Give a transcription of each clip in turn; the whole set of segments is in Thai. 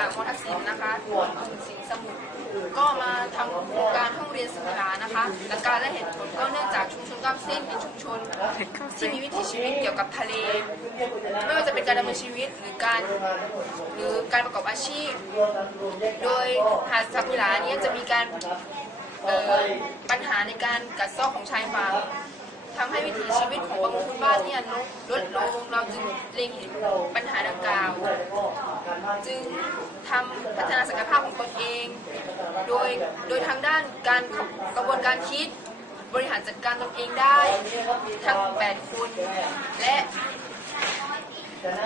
จากมอทักษิณนะคะถึงสิงห์สมุทรก็มาทำโครงการห้องเรียนศึกษานะคะหลักการและเหตุผลก็เนื่องจากชุมชนก้ามเส้นเป็นชุมชน ที่มีวิถีชีวิตเกี่ยวกับทะเล ไม่ว่าจะเป็นการดำเนินชีวิตหรือการหรือการประกอบอาชีพ โดยหาดสัมิลาเนี่ยจะมีการเอ่อปัญหาในการกัดเซอกของชายฝั่ง ทำให้วิถีชีวิตของประมงพื้นบ้านเนี่ยลดลดลงเราจึงเล็งเห็นปัญหาดังกล่าว จึงทำพัฒนาศักยภาพของตนเอง โดยโดยทางด้านการกระบวนการคิดบริหารจัดการตนเองได้ทั้ง 8 คน และ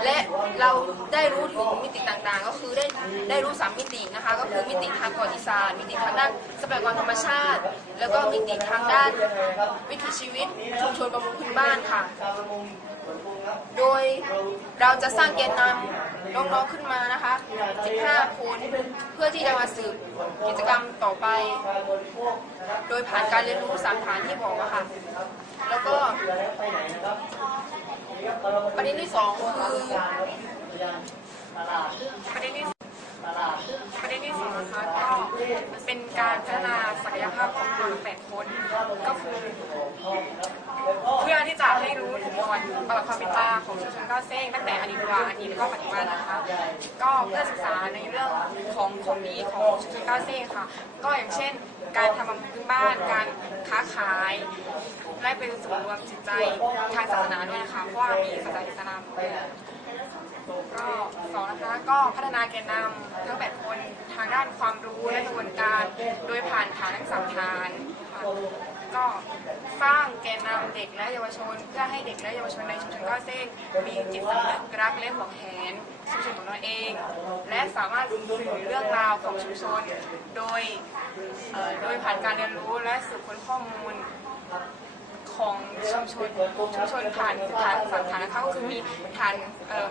และเราได้รู้ถึงมิติต่างๆ ก็คือได้ได้รู้สามมิตินะคะ ก็คือมิติทางประวัติศาสตร์มิติทางด้านทรัพยากรธรรมชาติ แล้วก็มิติทางด้านวิถีชีวิตชุมชนประมงพื้นบ้านค่ะ โดยเราจะสร้างแกนนำน้องๆขึ้นมานะคะ 15 คนเพื่อที่จะมาสืบกิจกรรมต่อไป โดยผ่านการเรียนรู้สามฐานที่บอกอะค่ะ แล้วก็ ประเด็นที่สองคือประเด็นที่ประเด็นที่สองนะคะก็เป็นการพัฒนาศักยภาพของคนแปดคนก็คือเพื่อที่จะให้รู้ถึงประวัติประวัติความเป็นมาของชุมชนก้าวเซ้งตั้งแต่อดีตกว่าอดีตแล้วก็ปัจจุบันนะคะ ก็เพื่อศึกษาในเรื่องของของดีของชุมชนก้าวเซ้งค่ะ ก็อย่างเช่น การทำบุญพื้นบ้าน การค้าขาย และเป็นศูนย์รวมจิตใจทางศาสนาด้วยนะคะ เพราะว่ามีศาสนาอิสลามด้วยก็สองนะคะก็พัฒนาแกนนำทั้งแปดคนทางด้านความรู้และกระบวนการ โดยผ่านฐานทั้งสามฐานค่ะ ก็สร้างแกนนำเด็กและเยาวชน เพื่อให้เด็กและเยาวชนในชุมชนก้าวเซ้งมีจิตสำนึกรักและหวงแหนชุมชนของตนเอง และสามารถสื่อเรื่องราวของชุมชน โดยโดยผ่านการเรียนรู้และสืบค้นข้อมูลของชุมชนชุมชนผ่านฐานสามฐานนะคะก็คือมีฐาน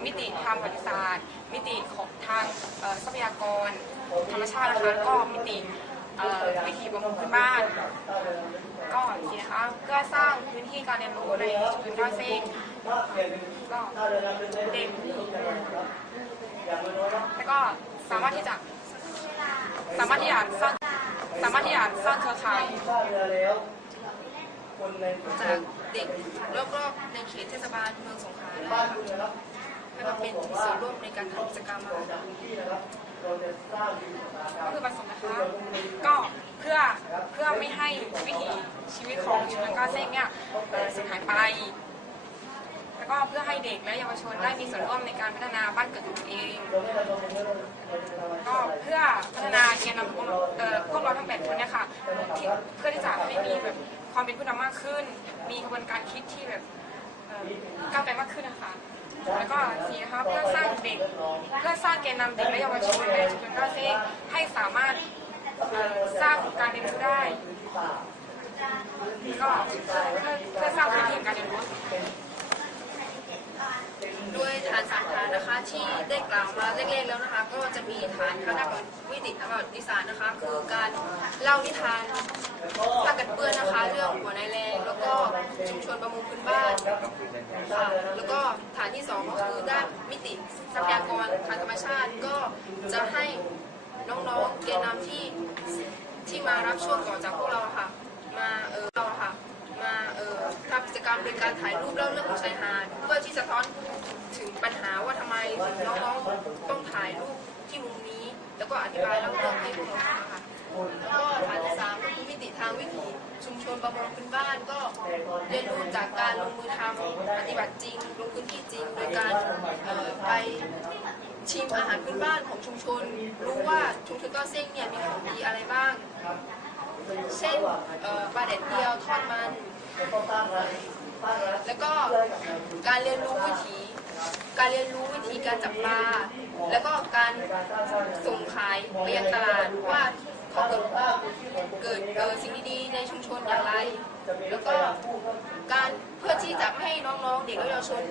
มิติทางประวัติศาสตร์ มิติของทางทรัพยากร ธรรมชาตินะคะแล้วก็มิติวิถีประมงพื้นบ้าน ก็ทีนะคะเพื่อสร้างพื้นที่ การเรียนรู้ในชุมชนก้าวเซ้งก็เด็กแล้วก็สามารถที่จะสามารถที่จะสร้างสามารถที่จะสร้างเครือข่ายจากเด็กรอบๆในเขตเทศบาลเมืองสงขลาได้ให้มาเป็นส่วนร่วมในการทำกิจกรรมอะ ก็คือประสงค์นะคะก็เพื่อเพื่อไม่ให้วิถีชีวิตของชุมชนก้าวเซ้งเนี่ยสูญหายไป แล้วก็เพื่อให้เด็กและเยาวชนได้มีส่วนร่วมในการพัฒนาบ้านเกิดของตัวเอง ก็เพื่อพัฒนาแกนนำพวกเราเอ่อพวกเราทั้งแปดคนเนี่ยค่ะเพื่อที่จะให้มีแบบความเป็นผู้นำมากขึ้น มีกระบวนการคิดที่แบบก้าวไปมากขึ้นนะคะ แล้วก็สี่นะคะเพื่อสร้างเด็กเพื่อสร้างแกนนำเด็กและเยาวชนในชุมชนก้าวเซ้งให้สามารถสร้างการเรียนรู้ได้ก็เพื่อสร้างพื้นที่การเรียนรู้ ด้วยฐานสามฐานนะคะ ที่ได้กล่าวมาเล็กๆแล้วนะคะ ก็จะมีฐานทางด้านวิติทางประวัติศาสตร์นะคะ คือการเล่านิทานผ้ากันเปื้อนนะคะ เรื่องหัวในแรงแล้วก็ชุมชนประมงพื้นบ้านค่ะแล้วก็ฐานที่สองก็คือด้านมิติทรัพยากรทางธรรมชาติก็จะให้น้องๆแกณฑ์นำที่ที่มารับช่วงต่อจากพวกเราค่ะ กรรมโดยการถ่ายรูปเล่าเรื่องของชายหาดเพื่อที่สะท้อนถึงปัญหาว่าทำไมถึงน้องๆต้องถ่ายรูปที่มุมนี้ แล้วก็อธิบายเล่าเรื่องให้พวกเราฟังค่ะแล้วก็ฐานที่สามก็คือมิติทางวิถีชุมชนประมงพื้นบ้านก็เรียนรู้จากการลงมือทำปฏิบัติจริงลงพื้นที่จริง โดยการไปชิมอาหารพื้นบ้านของชุมชน รู้ว่าชุมชนก้าวเซ้งเนี่ยมีของดีอะไรบ้าง เช่นปลาแดดเดียวทอดมัน แล้วก็การเรียนรู้วิถี การเรียนรู้วิธีการจับปลา แล้วก็การส่งขายไปยังตลาดว่าเขาเกิดเกิดเออสิ่งดีๆในชุมชนอย่างไร แล้วก็การเพื่อที่จะไม่ให้น้องๆ เด็กและเยาวชน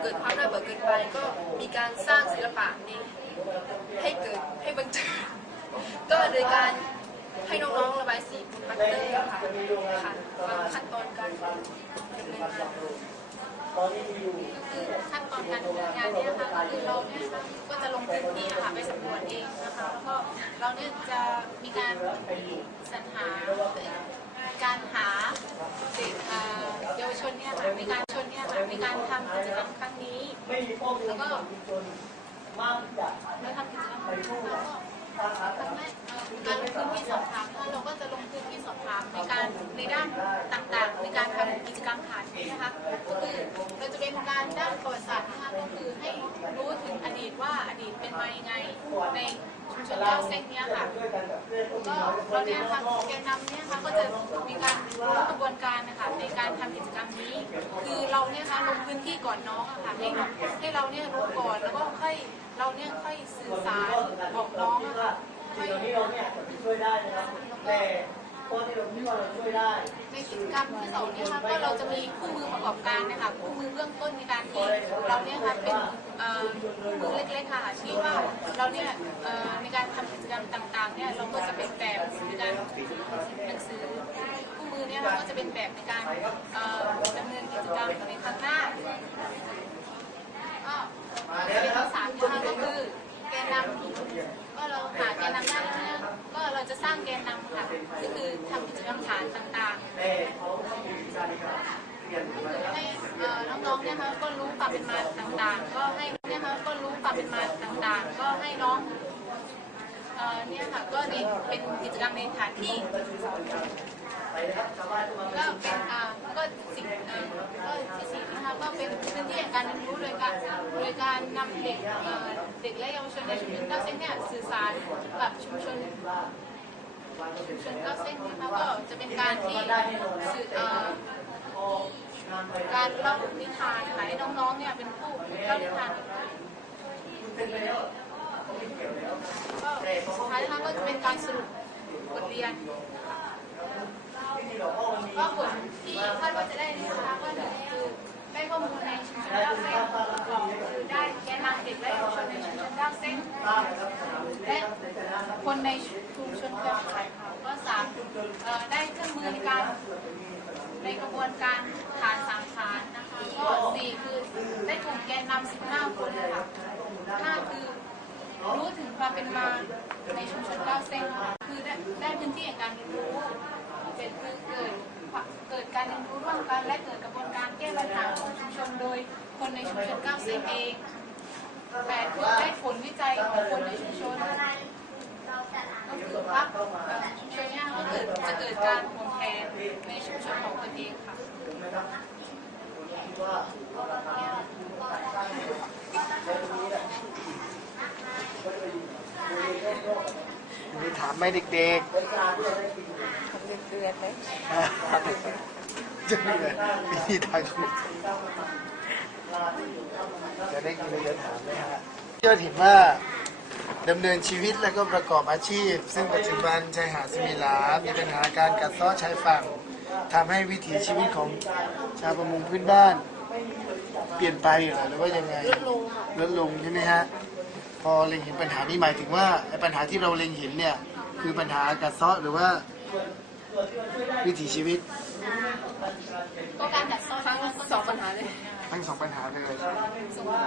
เกิดความน่าเบื่อเกินไปก็มีการสร้างศิลปะนี้ให้เกิดให้บันเจิดก็โดยการ ให้น้องๆระบายสีบนบัตเตอร์ค่ะค่ะวางขั้นตอนการดำเนินงานคือขั้นตอนการดำเนินงานเนี่ยนะคะก็คือเราเนี่ยนะคะก็จะลงพื้นที่นะคะไปสำรวจเองนะคะแล้วก็เราเนี่ยจะมีการสรรหาการหาเด็กเอ่อเยาวชนเนี่ยค่ะมีการชนเนี่ยค่ะมีการทำกิจกรรมครั้งนี้แล้วก็เราทำกิจกรรมครั้งนี้แล้วก็ครั้งแร การลงพื้นที่สอบถามเนี่ยเราก็จะลงพื้นที่สอบถามในการในด้านต่างๆในการทำกิจกรรมฐานนี้นะคะก็คือเราจะเป็นการด้านประวัติศาสตร์นะคะก็คือให้รู้ถึงอดีตว่าอดีตเป็นมายังไงใน ชุมชนเล่าเซ็งเนี้ยค่ะ ก็เราเนี่ยค่ะแกนนำเนี่ยค่ะก็จะมีการรู้กระบวนการนะคะในการทำกิจกรรมนี้ คือเราเนี่ยค่ะลงพื้นที่ก่อนน้องอะค่ะให้ให้เราเนี่ยรู้ก่อนแล้วก็ค่อยเราเนี่ยค่อยสื่อสารบอกน้องอะค่ะค่อยช่วยได้นะครับแต่ ตอนที่เราคิดว่าเราช่วยได้ ในกิจกรรมที่สองเนี่ยค่ะก็เราจะมีคู่มือประกอบการนะคะคู่มือเบื้องต้นในการที่เราเนี่ยค่ะเป็นเอ่อคู่มือเล็กๆค่ะที่ว่าเราเนี่ยเอ่อในการทำกิจกรรมต่างๆเนี่ยเราก็จะเป็นแบบในการหนังสือคู่มือเนี่ยค่ะก็จะเป็นแบบในการเอ่อดำเนินกิจกรรมในครั้งหน้าก็เป็นภาษามนะคะก็คือแกนนำก็เราหาแกนนำได้แล้วเนี่ย จะสร้างแกนนำค่ะก็คือทำกิจกรรมฐานต่างๆแต่เขาต้อให้น้องๆเนี่ยคะก็รู้ความเป็นมาต่างๆ ก็ให้เนี่ยคะก็รู้ความเป็นมาต่างๆ ก็ให้น้องเนี่ยค่ะก็นี่เป็นกิจกรรมในสถานที่ก็เป็นอ่าก็สิ่งก็ที่สี่นะคะก็เป็นพื้นที่แห่งการเรียนรู้โดยการโดยการนำเด็กเด็กและเยาวชนในชุมชนเก้าเส้นเนี่ยสื่อสารกับชุมชน ชุมชนเก้าเส้นนะคะก็จะเป็นการที่สื่อเอ่องานไปการเล่านิทานค่ะให้น้องๆเนี่ยเป็นผู้เล่านิทานก็สุดท้ายนะคะก็จะเป็นการสรุปบทเรียน ก็ผลที่คาดว่าจะได้เนยนะคะก็คือได้ข้อมูลในชุมชนเก้าเส้นคือได้แกนนำเด็กและเยาวชนในชุมชนเก้าเส้นและคนในชุมชนเครือข่ายค่ะ ก็สามได้เครื่องมือในการในกระบวนการฐานสามฐานนะคะ ก็สี่คือได้กลุ่มแกนนำสิบห้าคนค่ะห้าคือรู้ถึงความเป็นมาในชุมชนเก้าเส้นคือได้ได้พื้นที่แห่งการเรียนรู้เจ็ดคือเกิดเกิดการเรียนรู้ร่วมกันและเกิดกระบวนการแก้ปัญหาของชุมชนโดยคนในชุมชนเก้าเส้นเองแปดคือได้ผลวิจัยของคนในชุมชน ก็คือว่าเอ่อชุมชนเนี้ก็เกิดจะเกิดการหวงแหนในชุมชนของตนเองค่ะมีถามไหมเด็กเดือนไหมๆจะมีเลยมีทางคุณจะได้มีอะไรจะถามไหมฮะยอดเห็นว่า ดำเนินชีวิตแล้วก็ประกอบอาชีพ ซึ่งปัจจุบันชายหาดสมิลา มีปัญหาการกัดเซ้อชายฝั่งทำให้วิถีชีวิตของชาวประมงพื้นบ้าน เปลี่ยนไปเหรอหรือว่ายังไงลดลงลดลงใช่ไหมฮะพอเล็งเห็นปัญหานี้หมายถึงว่าไอ้ปัญหาที่เราเล็งเห็นเนี่ยคือปัญหากัดเซ้อหรือว่าวิถีชีวิตก็การดัดซ้อทั้งสองปัญหาเลย ทั้งสองปัญหาเลย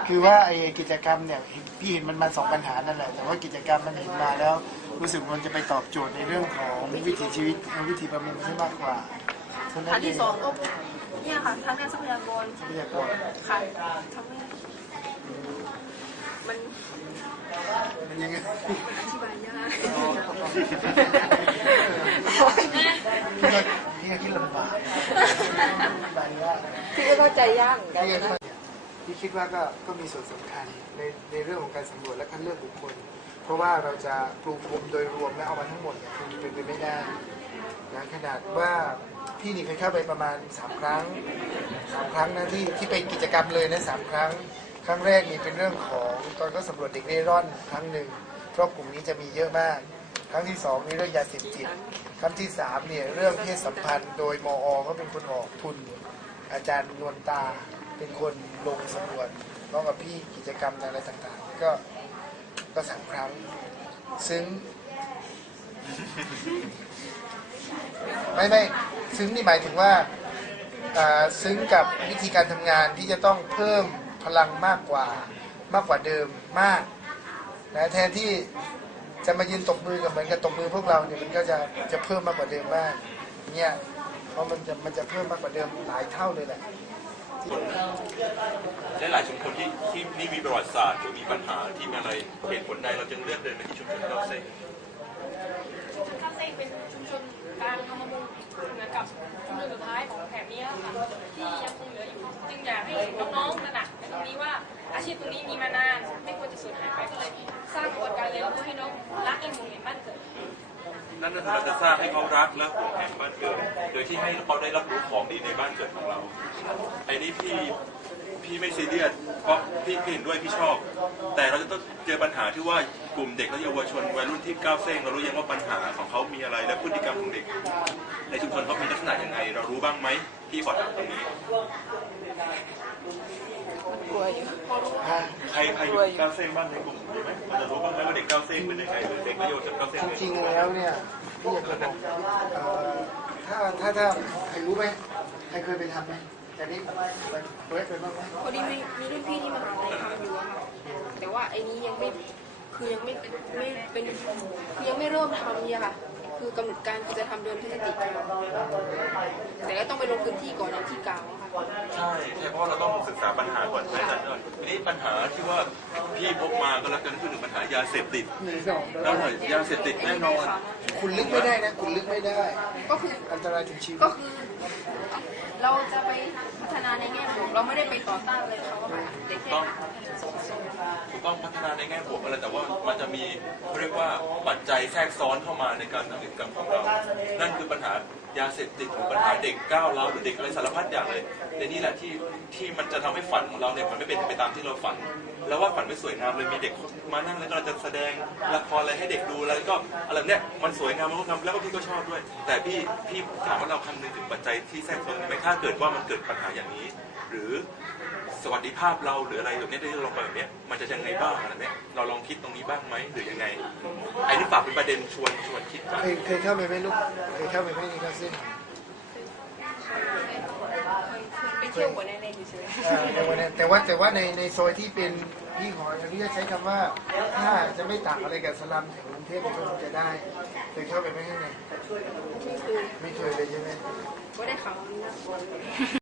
คือว่าไอ้กิจกรรมเนี่ยพี่เห็นมันมาสองปัญหานั่นแหละ แต่ว่ากิจกรรมมันเห็นมาแล้วรู้สึกมันจะไปตอบโจทย์ในเรื่องของวิถีชีวิตวิถีประมงใช่มากกว่าฉะนั้นอันที่สองก็เนี่ยค่ะทางด้านทรัพยากรทรัพยากรค่ะทำให้มันมันยังไงอธิบายยากพี่ก็คิดลำบากบางว่าพี่ก็ เข้าใจยากเหมือนกันนะเข้าใจพี่คิดว่าก็ก็มีส่วนสำคัญในในเรื่องของการสำรวจและคัดเลือกบุคคล เพราะว่าเราจะปลูกรวมโดยรวมแล้วเอามาทั้งหมดเนี่ยคงเป็นไปไม่ได้นะขนาดว่าพี่นี่เคยเข้าไปประมาณสามครั้งสามครั้งนะที่ที่ไปกิจกรรมเลยนะสามครั้ง ครั้งแรกนี่เป็นเรื่องของตอนก็สำรวจเด็กเร่ร่อนครั้งหนึ่งเพราะกลุ่มนี้จะมีเยอะมาก ครั้งที่สองนี่เรื่องยาเสพติดครั้งที่สามเนี่ยเรื่องเพศสัมพันธ์ โดยมอ ก็เป็นคนออกทุน อาจารย์นวลตาเป็นคนลงสำรวจพร้อมกับพี่กิจกรรมอะไรต่างๆ ก็ก็สามครั้ง ซึ่งไม่ไม่ซึ้งนี่หมายถึงว่าอ่าซึ้งกับวิธีการทำงานที่จะต้องเพิ่มพลังมากกว่ามากกว่าเดิมมากนะแทนที่จะมายืนตบมือกับเหมือนกับตบมือพวกเราเนี่ยมันก็จะจะเพิ่มมากกว่าเดิมมากเนี่ย เพราะมันจะมันจะเพิ่มมากกว่าเดิมหลายเท่าเลยแหละและหลายชุมชนที่ที่นี่มีประวัติศาสตร์หรือมีปัญหาที่มีอะไรเหตุผลใดเราจึงเลือกเดินไปที่ชุมชนเก้าเส้นข้าวเส้นเป็นชุมชนการทำประมงเหมือนกับชุมชนสุดท้ายของแถบนี้ค่ะที่ยังคงเหลืออยู่จึงอยากให้น้องๆตระหนักในตรงนี้ว่าอาชีพตรงนี้มีมานานไม่ควรจะสูญหายไปก็เลยสร้างกระบวนการเรียนรู้ให้น้องรักและห่วงเห็นบ้านเกิด นั่นก็คือเราจะสร้างให้เขารักและห่วงแหนบ้านเกิดโดยที่ให้เขาได้รับรู้ของดีในบ้านเกิดของเราไอ้นี่พี่พี่ไม่ซีเรียสเพราะพี่พี่เห็นด้วยพี่ชอบ แต่เราจะต้องเจอปัญหาที่ว่ากลุ่มเด็กและเยาวชนวัยรุ่นที่ก้าวเส้นเรารู้ยังว่าปัญหาของเขามีอะไรและพฤติกรรมของเด็ก ในชุมชนเขามีลักษณะยังไง เรารู้บ้างไหมพี่ขอถามตรงนี้ ใครใครอยู่ก้าวเส้นบ้างในกลุ่มมีไหมเราจะรู้บ้างไหมว่าเด็กก้าวเส้นเป็นยังไงหรือเด็กและเยาวชนก้าวเส้นจเป็นยังไงริงๆแล้วเนี่ยพี่อยากจะบอกเอ่อถ้าถ้าถ้าใครรู้ไหมใครเคยไปทำไหมแต่นี่ไปเปิดไปบ้างไหมพอดีมีมีรุ่นพี่ที่มหาลัยทำอยู่อะค่ะแต่ว่าไอ้นี้ยังไม่คือยังไม่ไม่เป็นคือยังไม่เริ่มทำเนี่ยค่ะ คือกำหนดการคือจะทำเดือนพฤศจิกายนแต่ก็ต้องไปลงพื้นที่ก่อนอย่างที่กล่าวอะค่ะ ใช่ใช่เพราะเราต้องศึกษาปัญหาก่อนใช่ไหมอาจารย์ทีนี้ปัญหาที่ว่าพี่พบมาก็แล้วกันคือหนึ่งปัญหายาเสพติดหนึ่งสองแล้วหน่อยยาเสพติดแน่นอน คุณลึกไม่ได้นะ คุณลึกไม่ได้ ก็คืออันตรายถึงชีวิก็ตคือ เราจะไปพัฒนาในแง่บวกเราไม่ได้ไปต่อต้านเลยเขาอะค่ะแต่แค่ต้อง ถูกต้องพัฒนาในแง่บวกอะไรแต่ว่ามันจะมีเขาเรียกว่าปัจจัยแทรกซ้อนเข้ามาในการทำกิจกรรมของเรา นั่นคือปัญหายาเสพติดหรือปัญหาเด็กก้าวร้าวหรือเด็กอะไรสารพัดอย่างเลยแต่นี่แหละที่ที่มันจะทำให้ฝันของเราเนี่ยมันไม่เป็นไปตามที่เราฝัน แล้วว่าฝันไม่สวยงามเลยมีเด็กมานั่งแล้วก็เราจะแสดงละครอะไรให้เด็กดูแล้วก็อะไรเนี้ยมันสวยงามมันก็ทำแล้วก็พี่ก็ชอบด้วย แต่พี่พี่ถามว่าเราคำนึงถึงปัจจัยที่แทรกซ้อนไหมถ้าเกิดว่ามันเกิดปัญหาอย่างนี้ หรือ สวัสดิภาพเราหรืออะไรแบบเนี้ยที่เราไปแบบเนี้ยมันจะยังไงบ้างอะไรเนี้ยเราลองคิดตรงนี้บ้างไหมหรือยังไงไอ้นี่ฝากเป็นประเด็นชวนชวนคิดก่อนเคยเคยเข้าไปไหมลูกเคยเข้าไปไหมในคาสิโนไปเที่ยวหัวในเลนเฉยเอ่อในวันนั้นแต่ว่าแต่ว่าในในซอยที่เป็นพี่ขออนุญาตใช้คำว่าถ้าจะไม่ต่างอะไรกับสลัมแถวกรุงเทพมันก็คงจะได้เคยเข้าไปไหมข้างในๆไม่คือไม่เคยเลยใช่ไหมก็ได้ข่าวว่ามันน่ากลัว